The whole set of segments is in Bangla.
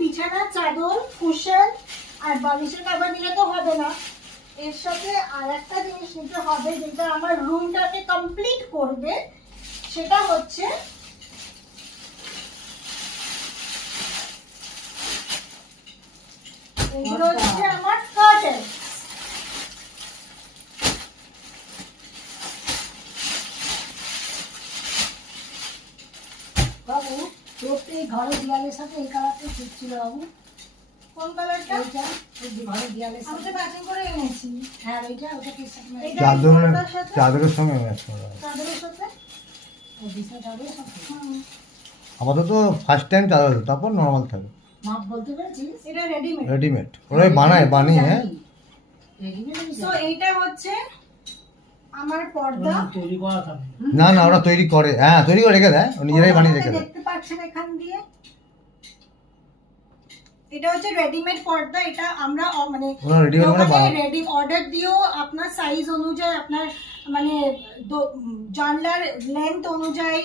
বিছানার চাদর, কুশন আর বালিশের কভার দিলে তো হবে না, এর সাথে আর একটা জিনিস নিতে হবে যেটা আমার রুমটাকে কমপ্লিট করবে, সেটা হচ্ছে এগুলো হচ্ছে আমার কার্টেন। বাবু তোর তো এই ঘরের দেয়ালের সাথে এই কালারটা ঠিক ছিল বাবু। কোন কালারটা? এইটা এই যে ঘরের দেয়ালের আমি তো সাথে। ম্যাচিং করে এনেছি। হ্যাঁ ওইটা ওটা কি সাথে এইটা এই চাদরের পর্দার সাথে, চাদরের সঙ্গে ম্যাচ করা হয়। চাদরের সাথে। ও বিছানা যাবে সাথে। হুম, আপাতত ফার্স্ট টাইম চাদর হতো, তারপর নর্মাল থাকে মাপ বলতে পেরেছিস? এটা রেডিমেড। রেডিমেড। ওরাই বানিয়ে হ্যাঁ। রেডিমেড আমি সো জানি। এইটা হচ্ছে আমার পর্দা। তৈরি করা থাকে। না না ওরা তৈরি করে, হ্যাঁ তৈরি করে রেখে দেয়, ও নিজেরাই বানিয়ে রেখে দেয়। দেখতে পাচ্ছেন এখান দিয়ে, এটা হচ্ছে রেডিমেড পর্দা। এটা আমরা মানে ওরা রেডিমেড মানে রেডি অর্ডার দিও, আপনার সাইজ অনুযায়ী, আপনার মানে জানলার লেন্থ অনুযায়ী,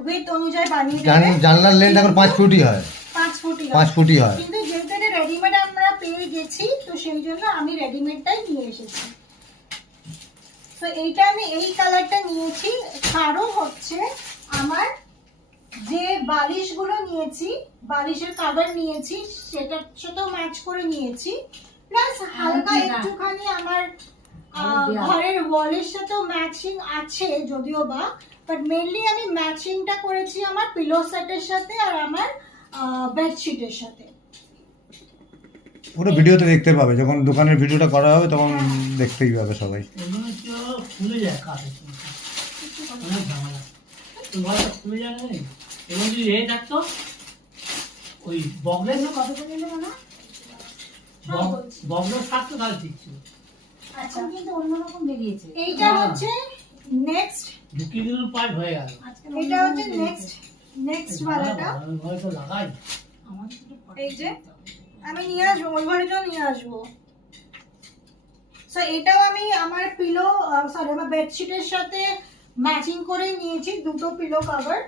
উইডথ অনুযায়ী বানিয়ে দেবে। জানলার লেন্থ এখন 5 ফুটই হয়, 5 ফুটই 5 ফুটই হয়। কিন্তু যেহেতু এটা রেডিমেড আমরা পেয়ে গেছি, তো সেই জন্য আমি রেডিমেডটাই নিয়ে এসেছি। তো এইটা আমি এই কালারটা নিয়েছি, কারণ হচ্ছে আমার যে বালিশগুলো নিয়েছি, বালিশের কভার নিয়েছি, সেটার সাথেও ম্যাচ করে নিয়েছি, প্লাস হালকা আমি জানি। একটুখানি আমার দেয়াল। ঘরের ওয়ালের সাথেও ম্যাচিং আছে যদিও বা, বাট মেইনলি আমি ম্যাচিংটা করেছি আমার পিলো সেটের সাথে আর আমার বেডশিটের সাথে। ওটা ভিডিওতে দেখতে পাবে, যখন দোকানের ভিডিওটা করা হবে তখন দেখতেই পাবে সবাই। এগুলো তো খুলে যায় কাঠের সঙ্গে। অনেক ঝামেলা। তো ঘরটা খুলে যায় না। এবং যদি এ থাকতো ওই বগলের এগুলো কত করে নিলে না? বগলের থাকতো তাহলে ঠিক ছিল। আচ্ছা, এখন কিন্তু অন্যরকম বেরিয়েছে। এইটা হচ্ছে নেক্সট, ঢুকিয়ে দিল পার্ট হয়ে গেল। আজকাল এটা হচ্ছে অন্যরকম বেরিয়েছে। নেক্সট ওয়ালাটা। আমি ঘরে তো লাগাই। আমাদের তো পরে এই যে করতে হবে। আমি নিয়ে আসবো, ওই ঘরের জন্য নিয়ে আসবো। সো এটাও আমি আমার পিলো সরি আমার বেডশিটের সাথে ম্যাচিং করে নিয়েছি, দুটো পিলো কভার।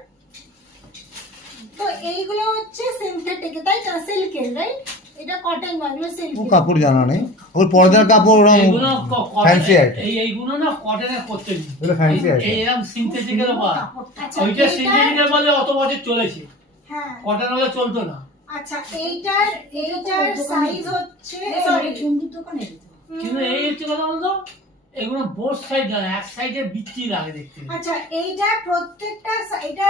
তো এইগুলো হচ্ছে সিনথেটিক, তাই না? সিল্কের, রাইট? এটা কটন নয়, এগুলো ও সিল্কের। কাপড় জানা নেই, ওর পর্দার কাপড় ওরকম এইগুলো ফ্যান্সি আইটেম। এইগুলো না কটনের করতে নেই। এগুলো fancy item। এরকম সিনথেটিকের বা কাপড়টা আচ্ছা, ওইটা এইটার- সিনথেটিকের বলে অত বছর চলেছে। হ্যাঁ, কটন হলে চলতো না। আচ্ছা এইটার দোকানে সাইজ হচ্ছে এই সরি বন্ধুর দোকানে দিত। কিন্তু এই হচ্ছে কথা বলতো, এগুলো বোথ সাইড না, এক সাইডে বিচ্ছি লাগে দেখতে। আচ্ছা এইটা প্রত্যেকটা এটা